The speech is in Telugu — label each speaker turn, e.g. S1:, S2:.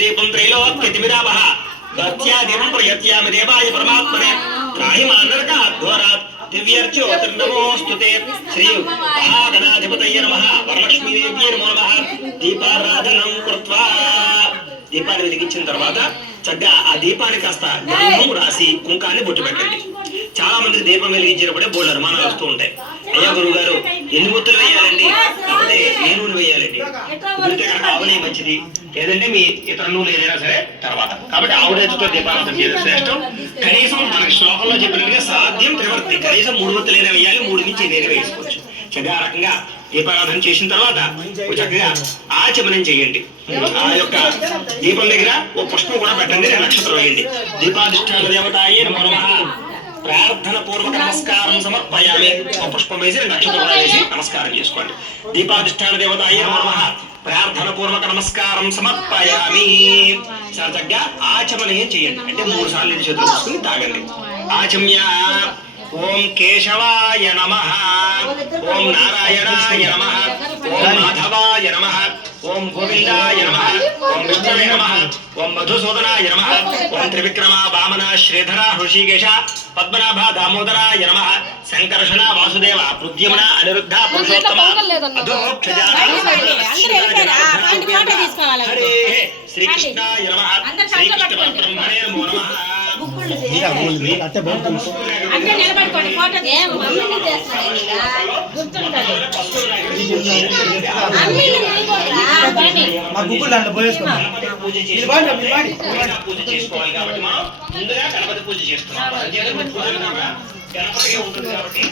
S1: దీపం త్రైలోక్యతిమిరావహ దత్యాదివం ప్రయత్యామి దేవాయ పరమాత్మనే. త్రాహిమానరక ఘోరాత్ దివ్యర్చోతిర్నమోస్తుతే శ్రీ మహాగణాధిపతయ నమ. వరలక్ష్మీదేవ్యే నమో నమ. దీపారాధనం కృత్వా. దీపాన్ని వెలిగించిన తర్వాత చక్కగా ఆ దీపాన్ని కాస్త గంధం రాసి కుంకాన్ని బొట్టు పెట్టండి. చాలా మంది దీపం వెలిగించినప్పుడే బోర్డు అనుమానాలు వస్తూ ఉంటాయి. అయ్యా గురువు గారు ఎన్ని ముద్దలు వేయాలండి? కాకపోతే ఆవులే మంచిది. లేదంటే మీ ఇతరులు నూనె ఏదైనా సరే తర్వాత. కాబట్టి ఆవుడేతుతో దీపారాధన చేయడం శ్రేష్టం. కనీసం మనకి శ్లోకంలో చెప్పినట్టుగా సాధ్యం త్రివర్తి కనీసం మూడు ముద్దలైనా వేయాలి మూడు నుంచి ఎన్నైనా వేసుకోవచ్చు. చక్కగా ఆ రకంగా దీపారాధన చేసిన తర్వాత చక్కగా ఆచమనం చేయండి. ఆ యొక్క దీపం దగ్గర ఓ పుష్పం కూడా పెట్టండి నక్షత్రం వేయండి. దీపాధిష్టాన దేవత నమో నమః. ప్రార్థన పూర్వక నమస్కారం సమర్పయాలి. ఒక పుష్పం వేసి రెండు నక్షత్రం వేసి నమస్కారం చేసుకోండి. దీపాధిష్టాన దేవత అయ్యే నమ. ప్రార్థన పూర్వక నమస్కారం సమర్పయామి. చాలా చక్కగా చేయండి. అంటే మూడు సార్లు నీళ్ళు చేతులు తీసుకుని తాగండి. ఆచమ్య. ఓం కేశవాయ నమ. ఓం నారాయణాయ నమ. ఓం గోవిందాయ నమ. ఓం విష్ణువే నమ. ఓం మధుసూదనాయ నమ. ఓం త్రివిక్రమ వామన శ్రీధర హృషికేశ పద్మనాభ దామోదరాయ నమ. సంకర్షణ వాసుదేవ పృద్యమన అనిరుద్ధ పురుషోత్తమ. అధోక్షజ హరే శ్రీకృష్ణాయ నమ. శ్రీకృష్ణ నమో నమ.
S2: అంటే నిలబడుకోండి. ఫోటో
S3: గుర్తుంటది.
S4: మా గుగ్గులు దాంట్లో
S1: గణపతి పూజ చేసుకోవాలి కాబట్టి మనం ముందుగా గణపతి పూజ చేస్తున్నాం గణపతిగా ఉంటుంది కాబట్టి.